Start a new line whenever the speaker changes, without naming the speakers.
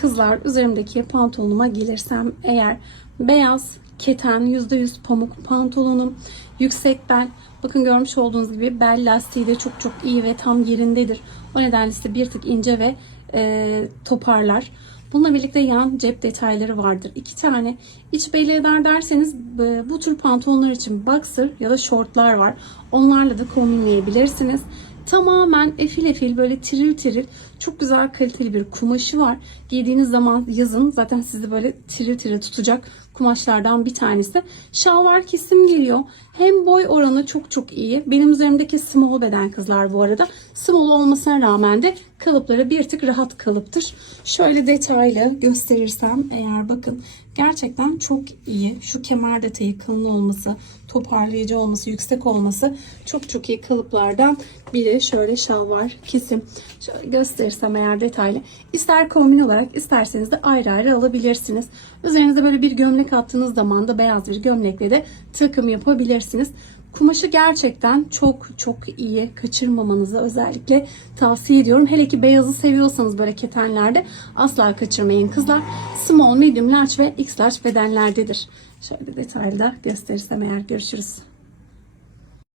kızlar üzerimdeki pantolonuma gelirsem eğer beyaz keten %100 pamuk pantolonum yüksek bel bakın görmüş olduğunuz gibi bel lastiği de çok çok iyi ve tam yerindedir. O nedenle size bir tık ince ve e, toparlar. Bununla birlikte yan cep detayları vardır. İki tane. İç belli eder derseniz e, bu tür pantolonlar için boxer ya da shortlar var. Onlarla da kombinleyebilirsiniz. Tamamen efil efil böyle tiril tiril çok güzel kaliteli bir kumaşı var. Giydiğiniz zaman yazın zaten sizi böyle tiril tiril tutacak kumaşlardan bir tanesi. Şalvar kesim geliyor. Hem boy oranı çok çok iyi. Benim üzerimdeki small beden kızlar bu arada. Small olmasına rağmen de kalıpları bir tık rahat kalıptır. Şöyle detaylı gösterirsem eğer bakın gerçekten çok iyi. Şu kemer detayı kalın olması, toparlayıcı olması, yüksek olması çok çok iyi kalıplardan biri. Şöyle şalvar kesim. Şöyle gösterirsem eğer detaylı. İster kombin olarak isterseniz de ayrı ayrı alabilirsiniz. Üzerinize böyle bir gömlek attığınız zaman da beyaz bir gömlekle de takım yapabilirsiniz. Kumaşı gerçekten çok çok iyi. Kaçırmamanızı özellikle tavsiye ediyorum. Hele ki beyazı seviyorsanız böyle ketenlerde asla kaçırmayın kızlar. Small, medium, large ve X large bedenlerdedir. Şöyle detaylı da gösterirsem eğer görüşürüz.